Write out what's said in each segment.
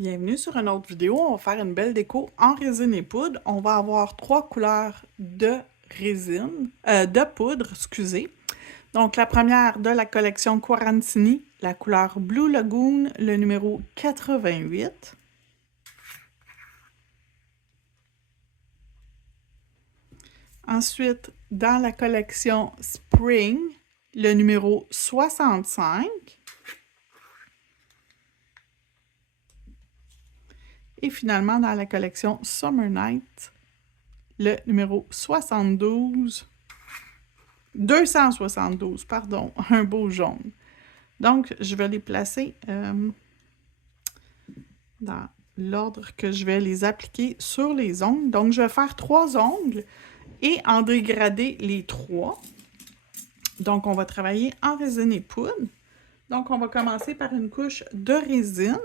Bienvenue sur une autre vidéo. On va faire une belle déco en résine et poudre. On va avoir 3 couleurs de de poudre, excusez. Donc la première de la collection Quarantini, la couleur Blue Lagoon, le numéro 88. Ensuite, dans la collection Spring, le numéro 65. Et finalement, dans la collection Summer Night, le numéro 272, pardon, un beau jaune. Donc, je vais les placer dans l'ordre que je vais les appliquer sur les ongles. Donc, je vais faire 3 ongles et en dégrader les 3. Donc, on va travailler en résine et poudre. Donc, on va commencer par une couche de résine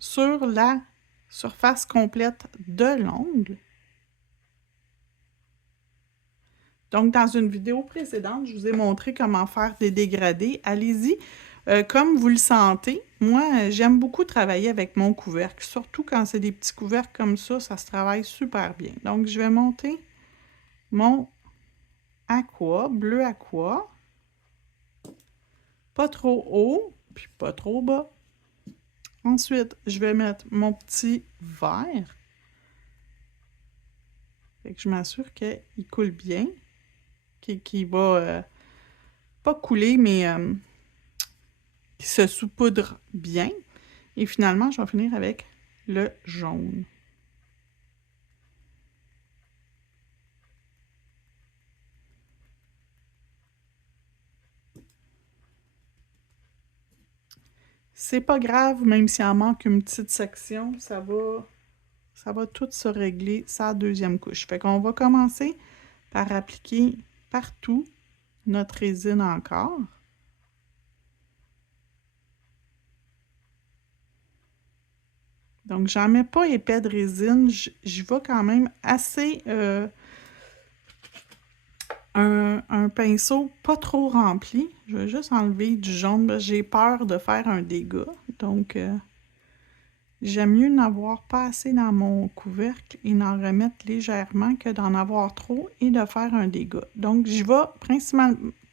sur la surface complète de l'ongle. Donc, dans une vidéo précédente, je vous ai montré comment faire des dégradés. Allez-y, comme vous le sentez. Moi, j'aime beaucoup travailler avec mon couvercle. Surtout quand c'est des petits couvercles comme ça se travaille super bien. Donc, je vais monter mon aqua, bleu aqua. Pas trop haut, puis pas trop bas. Ensuite, je vais mettre mon petit vert. Fait que je m'assure qu'il coule bien. Qu'il va pas couler, mais qui se saupoudre bien. Et finalement, je vais finir avec le jaune. C'est pas grave, même s'il en manque une petite section, ça va tout se régler sa deuxième couche. Fait qu'on va commencer par appliquer partout notre résine encore. Donc, j'en mets pas épais de résine. J'y vais quand même assez... un pinceau pas trop rempli. Je vais juste enlever du jaune. J'ai peur de faire un dégât. Donc, j'aime mieux n'en avoir pas assez dans mon couvercle et n'en remettre légèrement que d'en avoir trop et de faire un dégât. Donc, j'y vais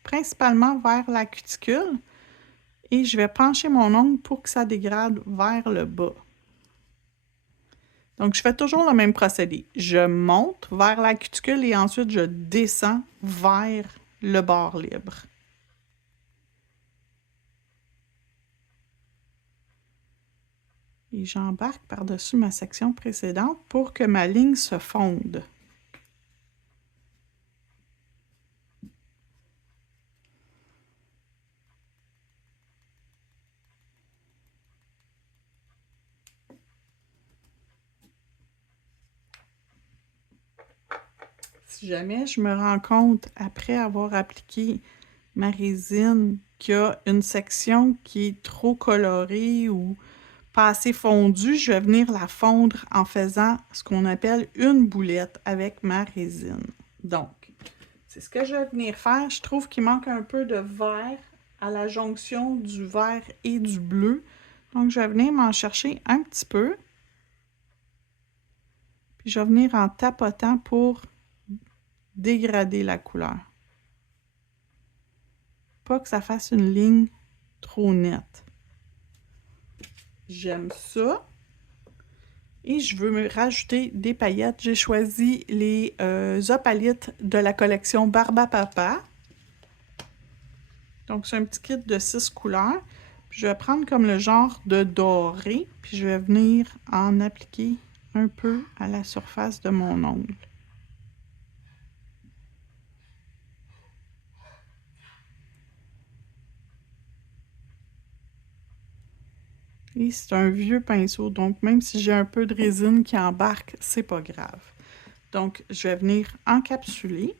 principalement vers la cuticule et je vais pencher mon ongle pour que ça dégrade vers le bas. Donc, je fais toujours le même procédé. Je monte vers la cuticule et ensuite je descends vers le bord libre. Et j'embarque par-dessus ma section précédente pour que ma ligne se fonde. Si jamais je me rends compte, après avoir appliqué ma résine, qu'il y a une section qui est trop colorée ou pas assez fondue, je vais venir la fondre en faisant ce qu'on appelle une boulette avec ma résine. Donc, c'est ce que je vais venir faire. Je trouve qu'il manque un peu de vert à la jonction du vert et du bleu. Donc, je vais venir m'en chercher un petit peu. Puis, je vais venir en tapotant pour dégrader la couleur. Pas que ça fasse une ligne trop nette. J'aime ça. Et je veux me rajouter des paillettes. J'ai choisi les opalites de la collection Barbapapa. Donc, c'est un petit kit de 6 couleurs. Puis je vais prendre comme le genre de doré. Puis je vais venir en appliquer un peu à la surface de mon ongle. Et c'est un vieux pinceau, donc même si j'ai un peu de résine qui embarque, c'est pas grave. Donc, je vais venir encapsuler,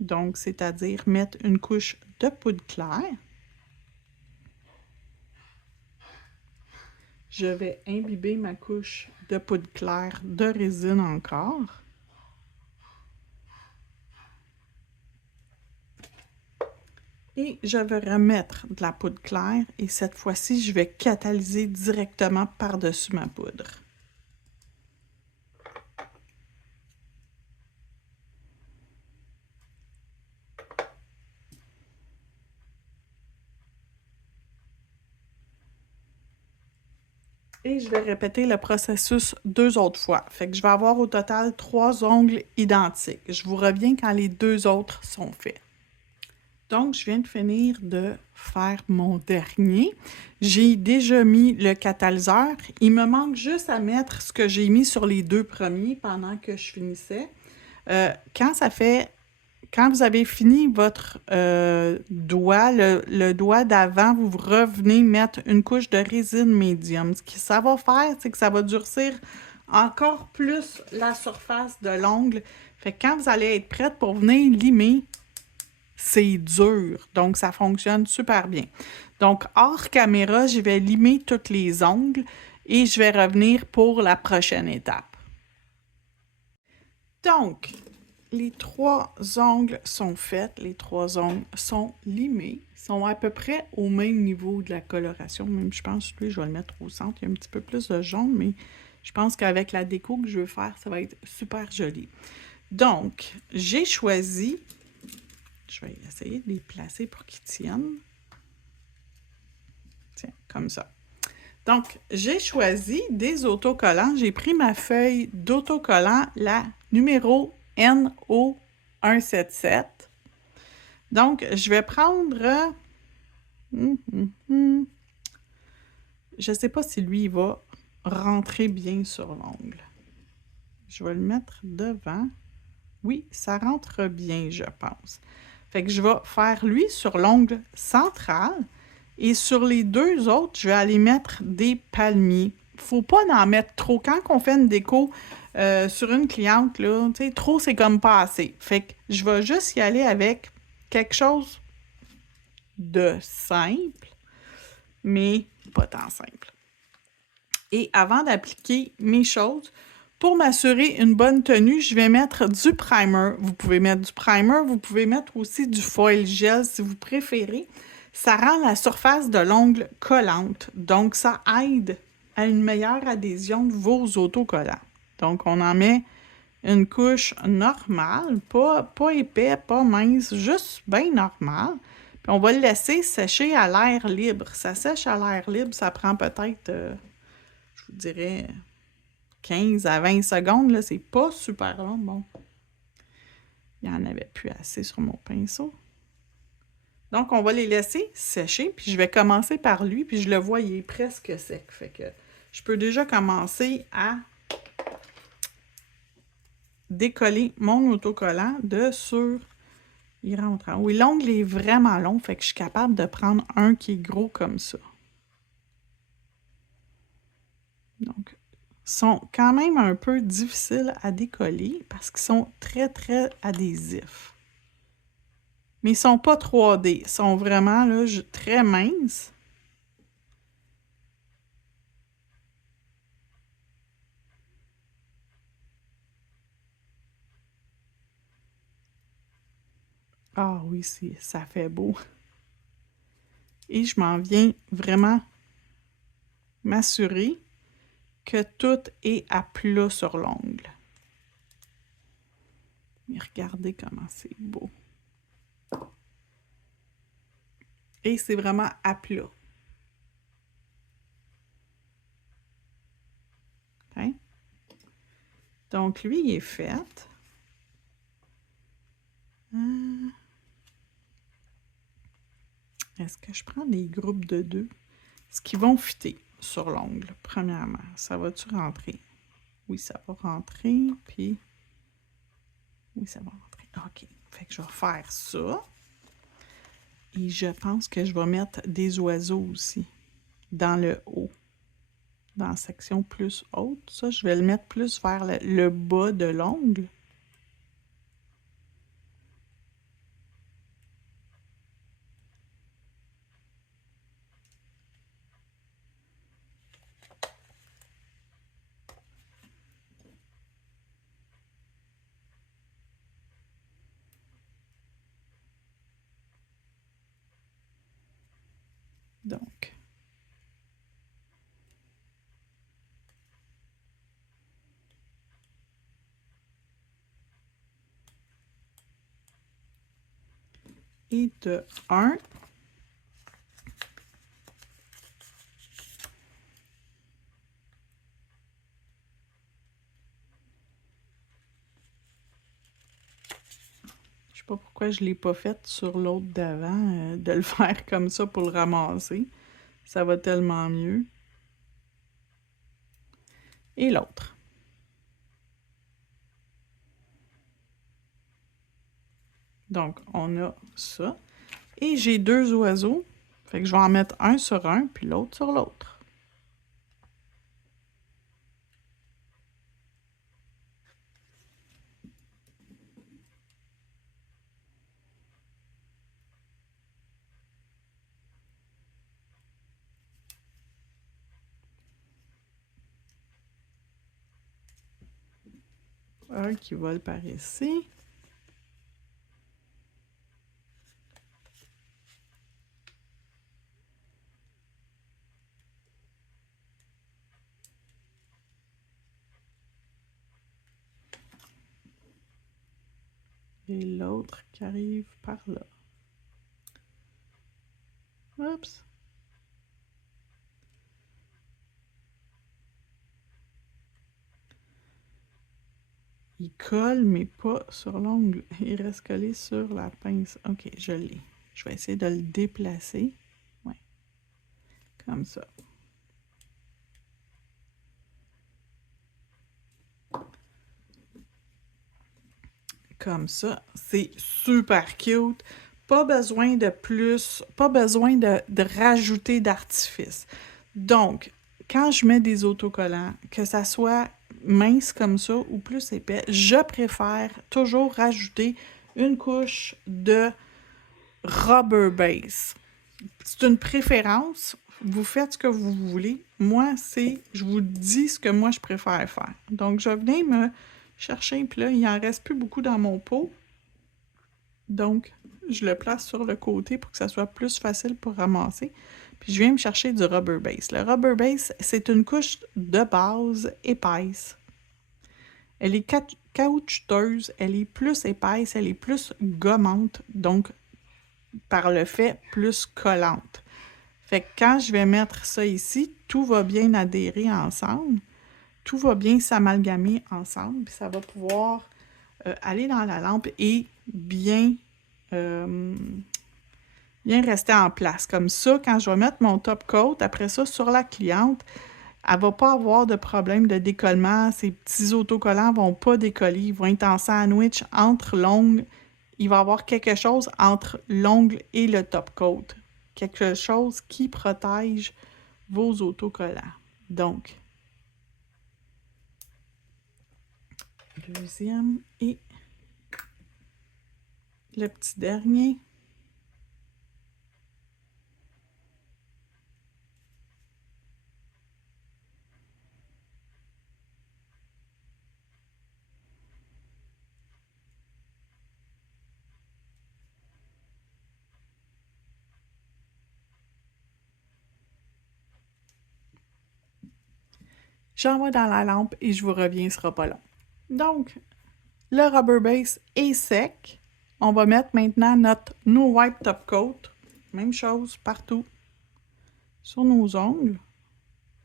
donc c'est-à-dire mettre une couche de poudre claire. Je vais imbiber ma couche de poudre claire de résine encore. Et je vais remettre de la poudre claire et cette fois-ci, je vais catalyser directement par-dessus ma poudre. Et je vais répéter le processus 2 autres fois. Fait que je vais avoir au total 3 ongles identiques. Je vous reviens quand les 2 autres sont faits. Donc, je viens de finir de faire mon dernier. J'ai déjà mis le catalyseur. Il me manque juste à mettre ce que j'ai mis sur les 2 premiers pendant que je finissais. Quand vous avez fini votre doigt, le doigt d'avant, vous revenez mettre une couche de résine médium. Ce que ça va faire, c'est que ça va durcir encore plus la surface de l'ongle. Fait que quand vous allez être prête pour venir limer, c'est dur. Donc, ça fonctionne super bien. Donc, hors caméra, je vais limer tous les ongles et je vais revenir pour la prochaine étape. Donc, les 3 ongles sont faits, les 3 ongles sont limés, sont à peu près au même niveau de la coloration. Même, je pense que je vais le mettre au centre. Il y a un petit peu plus de jaune, mais je pense qu'avec la déco que je veux faire, ça va être super joli. Donc, j'ai choisi, je vais essayer de les placer pour qu'ils tiennent. Tiens, comme ça. Donc, j'ai choisi des autocollants. J'ai pris ma feuille d'autocollant, la numéro NO177. Donc, je vais prendre... Je ne sais pas si lui, il va rentrer bien sur l'ongle. Je vais le mettre devant. Oui, ça rentre bien, je pense. Fait que je vais faire lui sur l'ongle central. Et sur les 2 autres, je vais aller mettre des palmiers. Faut pas en mettre trop. Quand on fait une déco sur une cliente, là, trop, c'est comme pas assez. Fait que je vais juste y aller avec quelque chose de simple, mais pas tant simple. Et avant d'appliquer mes choses, pour m'assurer une bonne tenue, je vais mettre du primer. Vous pouvez mettre du primer, vous pouvez mettre aussi du foil gel si vous préférez. Ça rend la surface de l'ongle collante, donc ça aide à une meilleure adhésion de vos autocollants. Donc, on en met une couche normale, pas épais, pas mince, juste bien normale. Puis on va le laisser sécher à l'air libre. Ça sèche à l'air libre, ça prend peut-être, je vous dirais, 15 à 20 secondes. Là, c'est pas super long. Bon, il n'y en avait plus assez sur mon pinceau. Donc, on va les laisser sécher, puis je vais commencer par lui, puis je le vois, il est presque sec. Fait que je peux déjà commencer à décoller mon autocollant de sur... Il rentre en haut. Oui, l'ongle est vraiment long, fait que je suis capable de prendre un qui est gros comme ça. Donc, sont quand même un peu difficiles à décoller parce qu'ils sont très, très adhésifs. Mais ils sont pas 3D. Ils sont vraiment là, très minces. Ah oui, ça fait beau. Et je m'en viens vraiment m'assurer que tout est à plat sur l'ongle. Mais regardez comment c'est beau. Et c'est vraiment à plat. Hein? Donc, lui, il est fait. Est-ce que je prends des groupes de 2? Ce qui vont fitter sur l'ongle, premièrement. Ça va-tu rentrer? Oui, ça va rentrer, puis... Oui, ça va rentrer. OK. Fait que je vais faire ça. Et je pense que je vais mettre des oiseaux aussi dans le haut. Dans la section plus haute. Ça, je vais le mettre plus vers le bas de l'ongle. Donc, et de 1. Je sais pas pourquoi je ne l'ai pas fait sur l'autre d'avant, de le faire comme ça pour le ramasser. Ça va tellement mieux. Et l'autre. Donc, on a ça. Et j'ai 2 oiseaux. Fait que je vais en mettre un sur un, puis l'autre sur l'autre. Un qui vole par ici. Et l'autre qui arrive par là. Oups! Il colle, mais pas sur l'ongle. Il reste collé sur la pince. OK, je l'ai. Je vais essayer de le déplacer. Ouais. Comme ça. Comme ça. C'est super cute. Pas besoin de plus, pas besoin de rajouter d'artifice. Donc, quand je mets des autocollants, que ça soit mince comme ça ou plus épais, je préfère toujours rajouter une couche de rubber base. C'est une préférence. Vous faites ce que vous voulez. Moi, je vous dis ce que moi je préfère faire. Donc, je venais me chercher, puis là, il n'en reste plus beaucoup dans mon pot. Donc, je le place sur le côté pour que ça soit plus facile pour ramasser. Puis je viens me chercher du rubber base. Le rubber base, c'est une couche de base épaisse. Elle est caoutchouteuse, elle est plus épaisse, elle est plus gommante, donc par le fait plus collante. Fait que quand je vais mettre ça ici, tout va bien adhérer ensemble, tout va bien s'amalgamer ensemble, puis ça va pouvoir aller dans la lampe et bien rester en place. Comme ça, quand je vais mettre mon top coat, après ça, sur la cliente, elle ne va pas avoir de problème de décollement. Ces petits autocollants ne vont pas décoller. Ils vont être en sandwich entre l'ongle. Il va y avoir quelque chose entre l'ongle et le top coat. Quelque chose qui protège vos autocollants. Donc, deuxième et le petit dernier. J'envoie dans la lampe et je vous reviens, ce sera pas long. Donc, le rubber base est sec. On va mettre maintenant notre No Wipe Top Coat. Même chose partout. Sur nos ongles,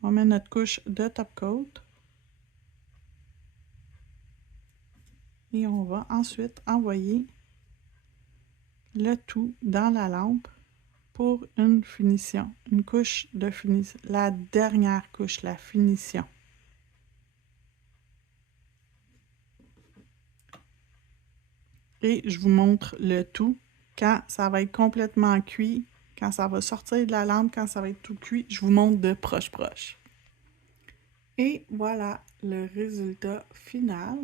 on met notre couche de top coat. Et on va ensuite envoyer le tout dans la lampe pour une finition. Une couche de finition. La dernière couche, la finition. Et je vous montre le tout quand ça va être complètement cuit, quand ça va sortir de la lampe, quand ça va être tout cuit. Je vous montre de proche. Et voilà le résultat final.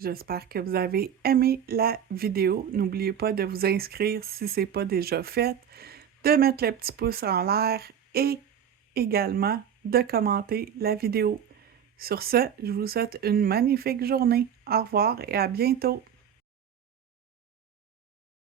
J'espère que vous avez aimé la vidéo. N'oubliez pas de vous inscrire si ce n'est pas déjà fait, de mettre le petit pouce en l'air et également de commenter la vidéo. Sur ce, je vous souhaite une magnifique journée. Au revoir et à bientôt.